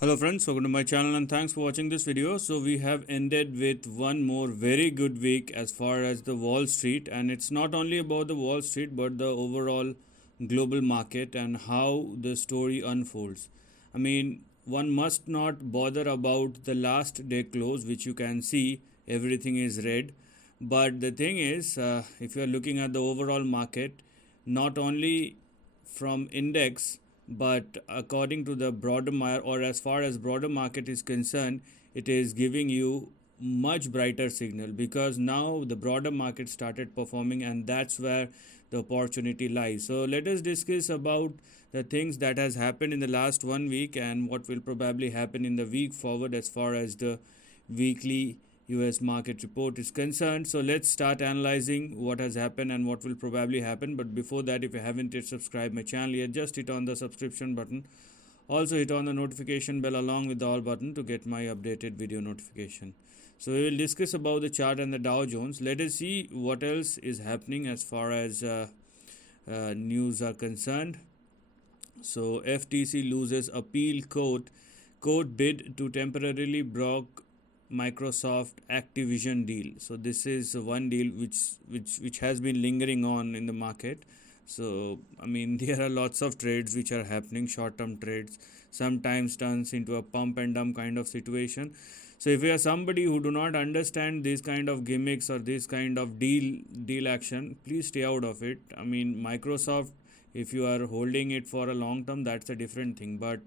Hello friends, welcome to my channel and thanks for watching this video. So we have ended with one more very good week as far as the Wall Street, and it's not only about the Wall Street but the overall global market and how the story unfolds. I mean, one must not bother about the last day close, which you can see everything is red. But the thing is, if you are looking at the overall market, not only from index but according to the broader or as far as broader market is concerned, it is giving you much brighter signal because now the broader market started performing, and that's where the opportunity lies. So let us discuss about the things that has happened in the last 1 week and what will probably happen in the week forward as far as the weekly US market report is concerned. So let's start analyzing what has happened and what will probably happen. But before that, if you haven't yet subscribed my channel yet, just hit on the subscription button. Also hit on the notification bell along with the all button to get my updated video notification. So we will discuss about the chart and the Dow Jones. Let us see what else is happening as far as news are concerned. So FTC loses appeal court bid to temporarily block Microsoft Activision deal. So this is one deal which has been lingering on in the market. So I mean there are lots of trades which are happening, short-term trades, sometimes turns into a pump and dump kind of situation. So if you are somebody who do not understand these kind of gimmicks or this kind of deal action, please stay out of it. I mean Microsoft, if you are holding it for a long term, that's a different thing, but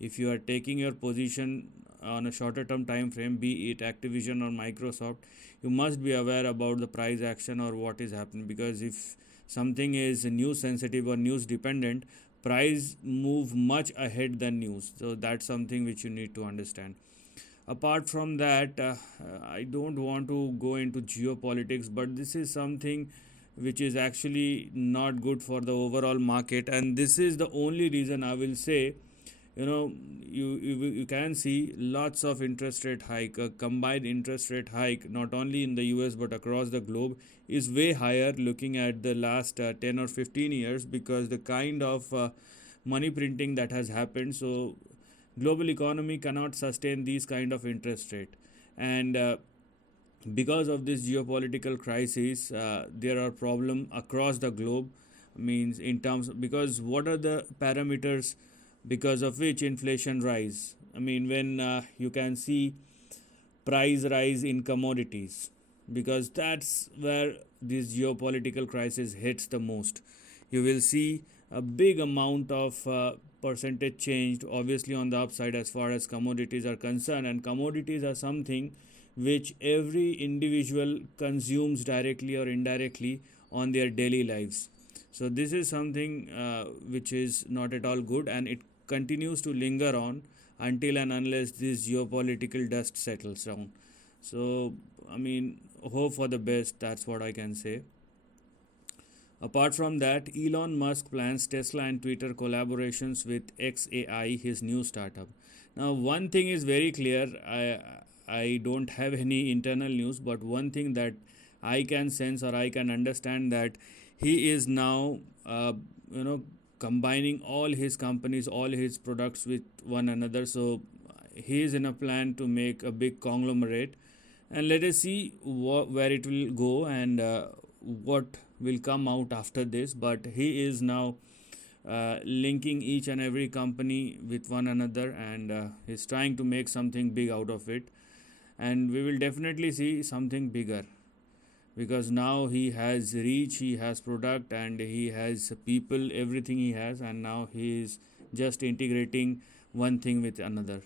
if you are taking your position on a shorter term time frame, be it Activision or Microsoft, you must be aware about the price action or what is happening, because if something is news sensitive or news dependent, price move much ahead than news. So that's something which you need to understand. Apart from that, I don't want to go into geopolitics, but this is something which is actually not good for the overall market, and this is the only reason I will say, you can see lots of interest rate hike. A combined interest rate hike not only in the US but across the globe is way higher looking at the last 10 or 15 years, because the kind of money printing that has happened. So global economy cannot sustain these kind of interest rate, and because of this geopolitical crisis, there are problem across the globe. Means in terms, because what are the parameters because of which inflation rise? I mean when you can see price rise in commodities, because that's where this geopolitical crisis hits the most. You will see a big amount of percentage changed obviously on the upside as far as commodities are concerned, and commodities are something which every individual consumes directly or indirectly on their daily lives. So this is something which is not at all good, and it continues to linger on until and unless this geopolitical dust settles down. So I mean, hope for the best, that's what I can say. Apart from that, Elon Musk plans Tesla and Twitter collaborations with XAI, his new startup. Now, one thing is very clear. I don't have any internal news, but one thing that I can sense or I can understand, that he is now, combining all his companies, all his products with one another. So he is in a plan to make a big conglomerate, and let us see where it will go and what will come out after this. But he is now linking each and every company with one another, and he's trying to make something big out of it, and we will definitely see something bigger, because now he has reach, he has product, and he has people, everything he has, and now he is just integrating one thing with another.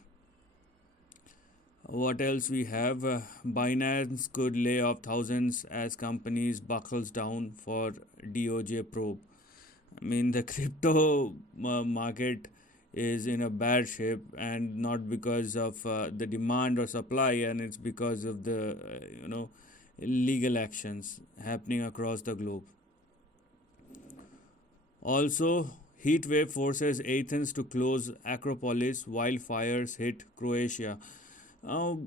What else we have? Binance could lay off thousands as companies buckles down for DOJ probe. I mean the crypto market is in a bad shape, and not because of the demand or supply, and it's because of the legal actions happening across the globe. Also, heat wave forces Athens to close Acropolis, wildfires hit Croatia. Now,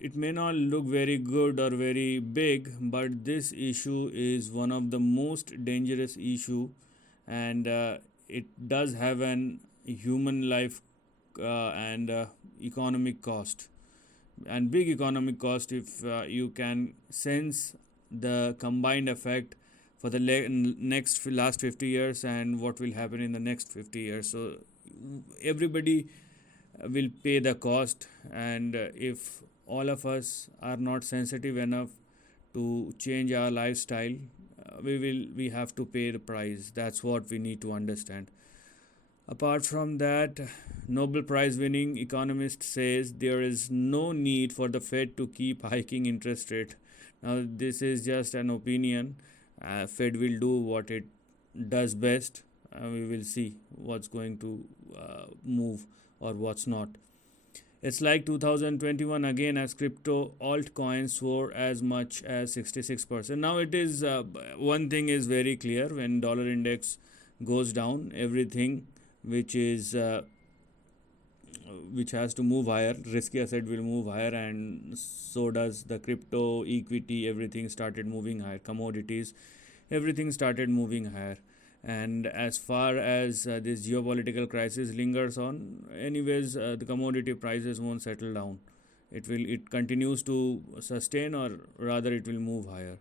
it may not look very good or very big, but this issue is one of the most dangerous issue, and it does have an human life and economic cost, and big economic cost if you can sense the combined effect for the last 50 years and what will happen in the next 50 years. So everybody will pay the cost, and if all of us are not sensitive enough to change our lifestyle, we have to pay the price. That's what we need to understand. Apart from that, Nobel Prize winning economist says there is no need for the Fed to keep hiking interest rate. Now, this is just an opinion. Fed will do what it does best. We will see what's going to move or what's not. It's like 2021 again, as crypto altcoins soar as much as 66%. Now it is one thing is very clear: when dollar index goes down, everything which has to move higher, risky asset will move higher, and so does the crypto, equity, everything started moving higher, commodities, everything started moving higher. And as far as this geopolitical crisis lingers on, anyways, the commodity prices won't settle down. It continues to sustain, or rather it will move higher.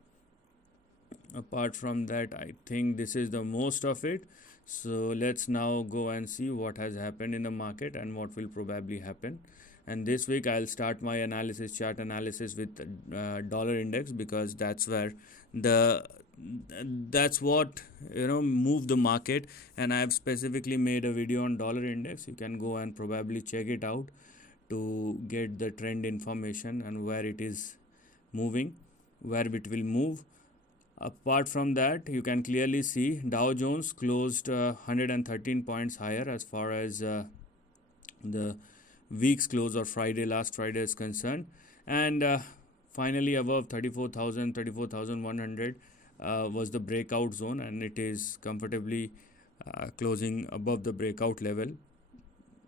Apart from that, I think this is the most of it. So let's now go and see what has happened in the market and what will probably happen. And this week I'll start my chart analysis with dollar index, because that's where that's what moved the market. And I have specifically made a video on dollar index. You can go and probably check it out to get the trend information and where it is moving, where it will move. Apart from that, you can clearly see Dow Jones closed 113 points higher as far as the week's close, or last Friday is concerned, and finally above 34,100 was the breakout zone, and it is comfortably closing above the breakout level.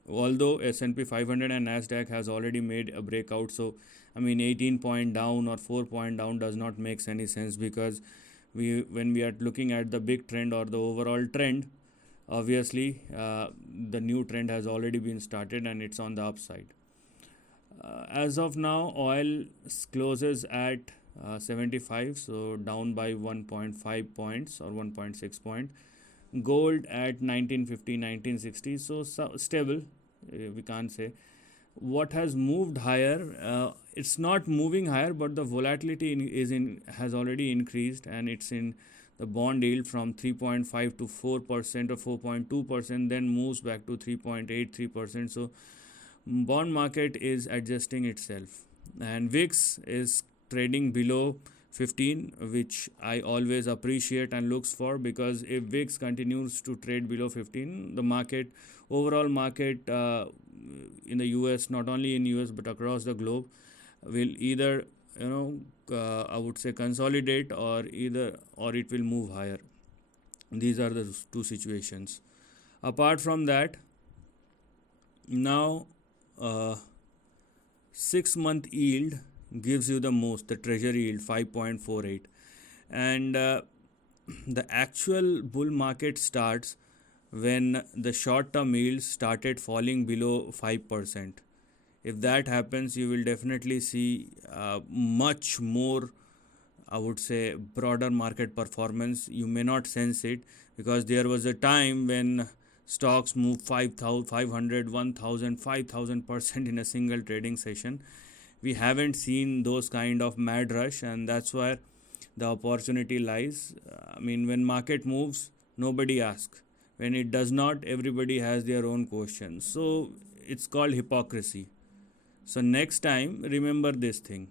Although S&P 500 and NASDAQ has already made a breakout, so 18 point down or 4 point down does not make any sense, because when we are looking at the big trend or the overall trend, obviously the new trend has already been started and it's on the upside. As of now, oil closes at 75, so down by 1.5 points or 1.6 point. Gold at 1950, 1960, so stable, we can't say. What has moved higher, it's not moving higher, but the volatility has already increased, and it's in the bond yield from 3.5 to 4% or 4.2%, then moves back to 3.83%. So bond market is adjusting itself, and VIX is trading below 15, which I always appreciate and looks for, because if VIX continues to trade below 15, the overall market in the US, not only in US but across the globe, will either I would say consolidate, or it will move higher. These are the two situations. Apart from that, now 6-month yield gives you the most, the treasury yield 5.48, and the actual bull market starts when the short-term yields started falling below 5%. If that happens, you will definitely see much more, I would say, broader market performance. You may not sense it, because there was a time when stocks moved 500, 1,000, 5,000% in a single trading session. We haven't seen those kind of mad rush, and that's where the opportunity lies. When market moves, nobody asks. When it does not, everybody has their own questions. So it's called hypocrisy. So next time, remember this thing.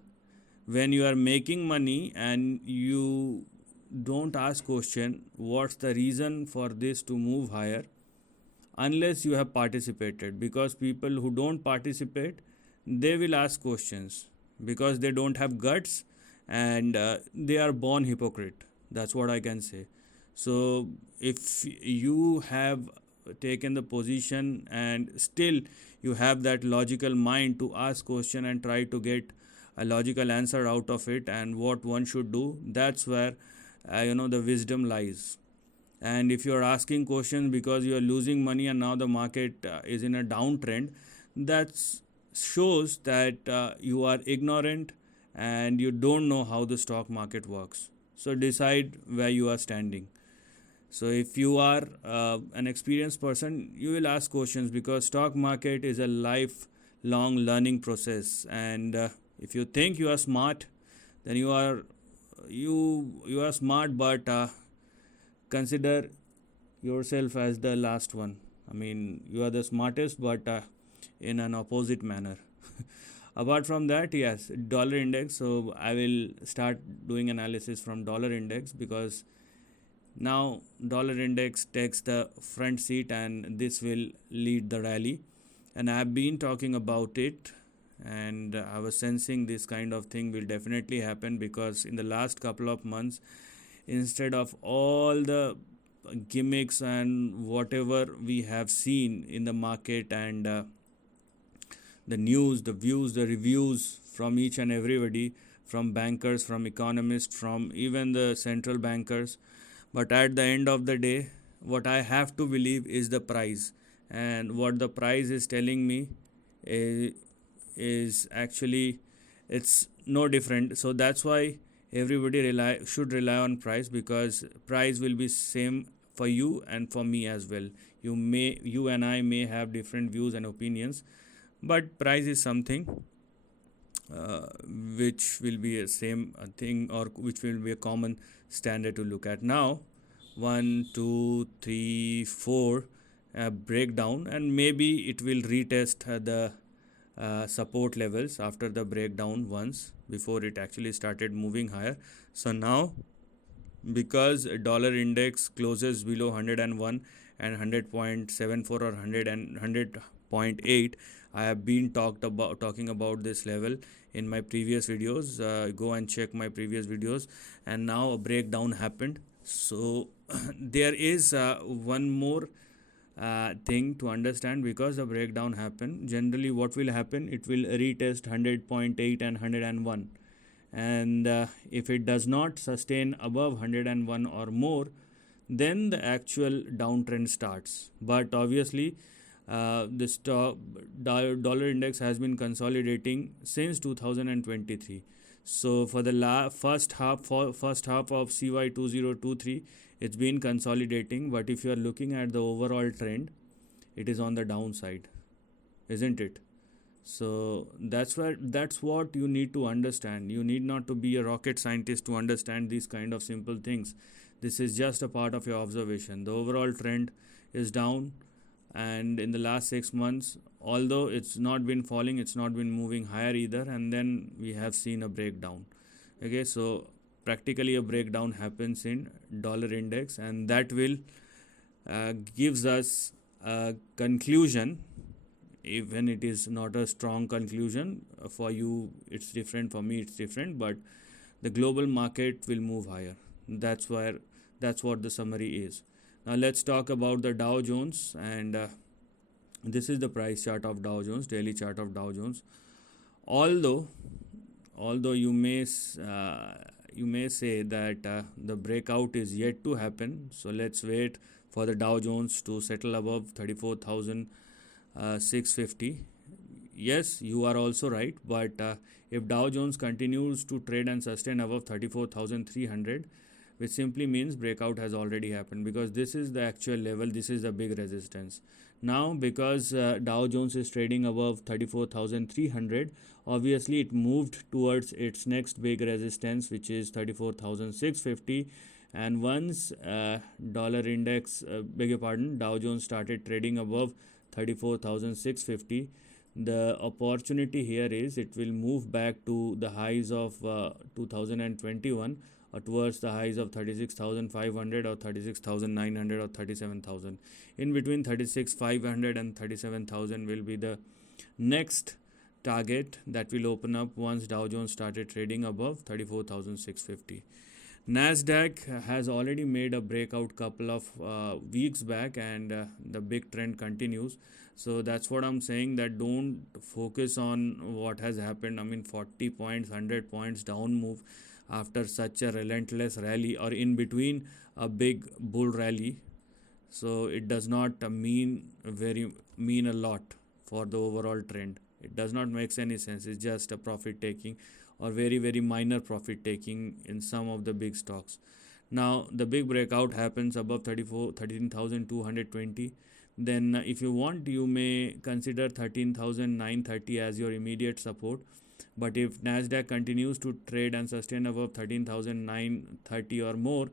When you are making money and you don't ask question, what's the reason for this to move higher, unless you have participated. Because people who don't participate, they will ask questions, because they don't have guts, and they are born hypocrite. That's what I can say. So if you have taken the position and still you have that logical mind to ask question and try to get a logical answer out of it, and what one should do, that's where the wisdom lies. And if you are asking questions because you are losing money and now the market is in a downtrend, that's shows that you are ignorant and you don't know how the stock market works. So decide where you are standing. So if you are an experienced person, you will ask questions, because stock market is a lifelong learning process. And if you think you are smart, then you are smart, but consider yourself as the last one. I mean, you are the smartest, but in an opposite manner. Apart from that, yes, dollar index. So I will start doing analysis from dollar index, because now dollar index takes the front seat and this will lead the rally. And I have been talking about it, and I was sensing this kind of thing will definitely happen, because in the last couple of months, instead of all the gimmicks and whatever we have seen in the market, and the news, the views, the reviews from each and everybody, from bankers, from economists, from even the central bankers. But at the end of the day, what I have to believe is the price. And what the price is telling me is actually, it's no different. So that's why everybody should rely on price, because price will be same for you and for me as well. You and I may have different views and opinions, but price is something which will be a same thing, or which will be a common standard to look at. Now 1 2 3 4 breakdown, and maybe it will retest the support levels after the breakdown once, before it actually started moving higher. So now, because dollar index closes below 101 and 100.74 or 100 and 100.8, I have been talking about this level in my previous videos. Go and check my previous videos. And now a breakdown happened. So there is one more thing to understand. Because the breakdown happened, generally what will happen, it will retest 100.8 and 101. And if it does not sustain above 101 or more, then the actual downtrend starts. But obviously, this dollar index has been consolidating since 2023. So for the first half of CY 2023, it's been consolidating. But if you are looking at the overall trend, it is on the downside, isn't it? So that's what you need to understand. You need not to be a rocket scientist to understand these kind of simple things. This is just a part of your observation. The overall trend is down, and in the last 6 months, although it's not been falling, it's not been moving higher either, and then we have seen a breakdown. Okay, so practically a breakdown happens in dollar index, and that will gives us a conclusion. Even it is not a strong conclusion, for you it's different, for me it's different, but the global market will move higher. That's what the summary is. Now let's talk about the Dow Jones, and this is the price chart of Dow Jones, daily chart of Dow Jones. Although you may say that the breakout is yet to happen, so let's wait for the Dow Jones to settle above 34,650. Yes, you are also right, but if Dow Jones continues to trade and sustain above 34,300, which simply means breakout has already happened, because this is the actual level, this is the big resistance. Now, because Dow Jones is trading above 34,300, obviously it moved towards its next big resistance, which is 34,650. And once dollar index, Dow Jones started trading above 34,650, the opportunity here is it will move back to the highs of 2021, or towards the highs of 36,500 or 36,900 or 37,000. In between 36,500 and 37,000 will be the next target that will open up once Dow Jones started trading above 34,650. NASDAQ has already made a breakout couple of weeks back, and the big trend continues. So that's what I'm saying, that don't focus on what has happened. I mean, 40 points, 100 points down move after such a relentless rally, or in between a big bull rally. So it does not mean a lot for the overall trend. It does not make any sense. It's just a profit taking or very, very minor profit taking in some of the big stocks. Now, the big breakout happens above 13,220. Then, if you want, you may consider 13,930 as your immediate support. But if NASDAQ continues to trade and sustain above 13,930 or more,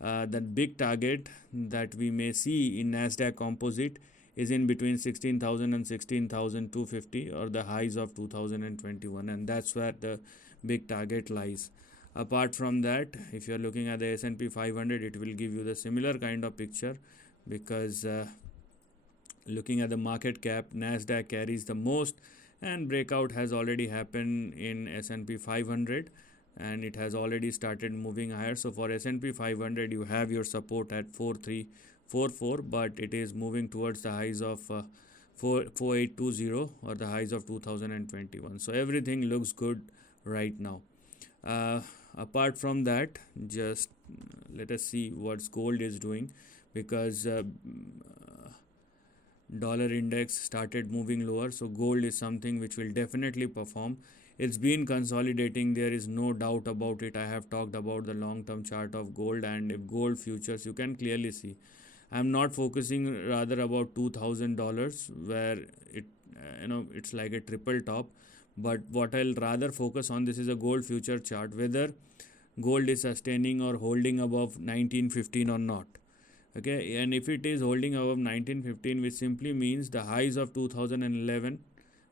the big target that we may see in NASDAQ Composite is in between 16,000 and 16,250, or the highs of 2021, and that's where the big target lies. Apart from that, if you are looking at the S&P 500, it will give you the similar kind of picture, because looking at the market cap, NASDAQ carries the most, and breakout has already happened in S&P 500, and it has already started moving higher. So for S&P 500, you have your support at 4344, but it is moving towards the highs of 4820, or the highs of 2021. So everything looks good right now. Apart from that, just let us see what gold is doing, because dollar index started moving lower, so gold is something which will definitely perform. It's been consolidating, there is no doubt about it. I have talked about the long term chart of gold, and if gold futures, you can clearly see. I'm not focusing rather about $2,000, where it it's like a triple top. But what I'll rather focus on, this is a gold future chart, whether gold is sustaining or holding above 1915 or not. Okay, and if it is holding above 1915, which simply means the highs of 2011,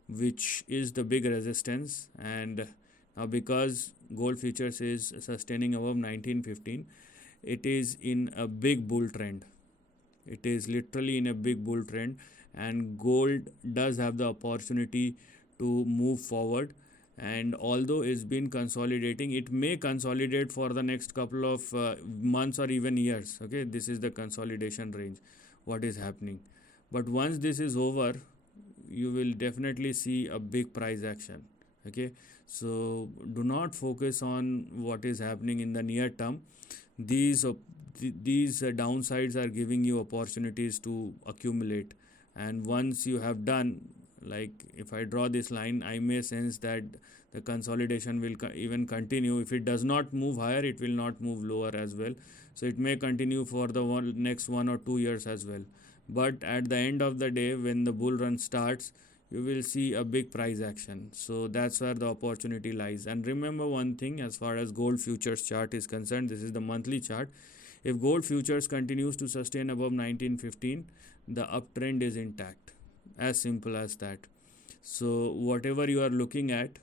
which is the big resistance, and now because gold futures is sustaining above 1915, it is in a big bull trend. It is literally in a big bull trend, and gold does have the opportunity to move forward. And although it's been consolidating, it may consolidate for the next couple of months or even years. Okay, this is the consolidation range, what is happening. But once this is over, you will definitely see a big price action. Okay, so do not focus on what is happening in the near term. These downsides are giving you opportunities to accumulate, and once you have done, like if I draw this line, I may sense that the consolidation will even continue. If it does not move higher, it will not move lower as well. So it may continue for the next 1 or 2 years as well. But at the end of the day, when the bull run starts, you will see a big price action. So that's where the opportunity lies. And remember one thing, as far as gold futures chart is concerned, this is the monthly chart. If gold futures continues to sustain above 1915, the uptrend is intact. As simple as that. So whatever you are looking at,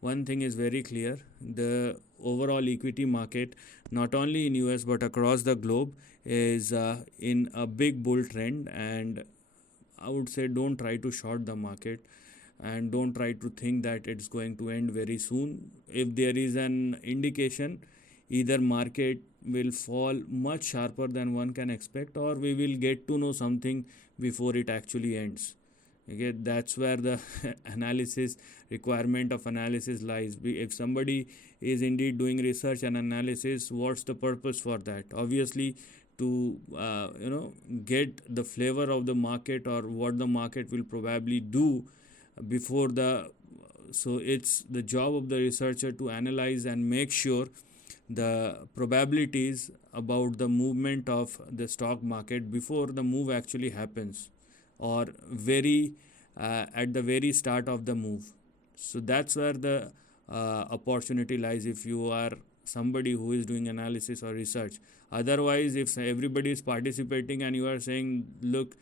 one thing is very clear: the overall equity market, not only in US but across the globe, is in a big bull trend. And I would say, don't try to short the market, and don't try to think that it's going to end very soon. If there is an indication, either market will fall much sharper than one can expect, or we will get to know something before it actually ends. Okay, that's where the requirement of analysis lies. If somebody is indeed doing research and analysis, what's the purpose for that? Obviously, to get the flavor of the market, or what the market will probably do before so it's the job of the researcher to analyze and make sure the probabilities about the movement of the stock market before the move actually happens, or at the very start of the move. So that's where the opportunity lies, if you are somebody who is doing analysis or research. Otherwise, if everybody is participating and you are saying, look,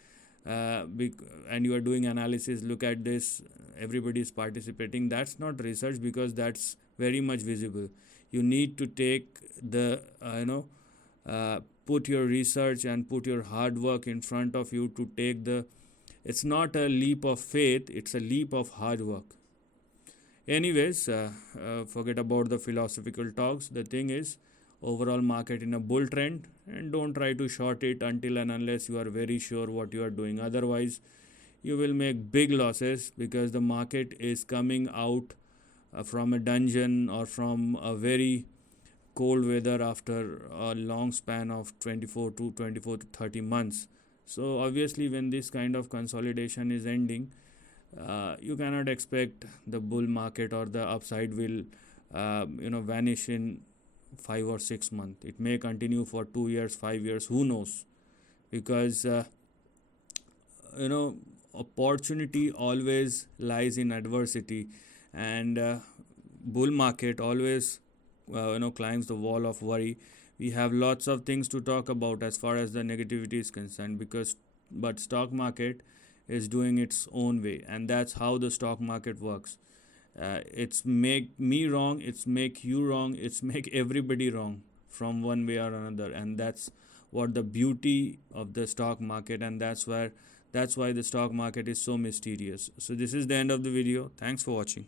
and you are doing analysis, look at this, everybody is participating, that's not research, because that's very much visible. You need to take the put your research and put your hard work in front of you to take it's not a leap of faith, it's a leap of hard work. Anyways, forget about the philosophical talks. The thing is, overall market in a bull trend, and don't try to short it until and unless you are very sure what you are doing. Otherwise, you will make big losses, because the market is coming out from a dungeon or from a very cold weather after a long span of 24 to 30 months. So obviously, when this kind of consolidation is ending, You cannot expect the bull market or the upside will vanish in 5 or 6 months. It may continue for 2 years, 5 years, who knows? Because opportunity always lies in adversity, and bull market always climbs the wall of worry. We have lots of things to talk about as far as the negativity is concerned, but stock market is doing its own way, and that's how the stock market works. It's make me wrong, it's make you wrong, it's make everybody wrong from one way or another, and that's what the beauty of the stock market, and that's why the stock market is so mysterious. So this is the end of the video. Thanks for watching.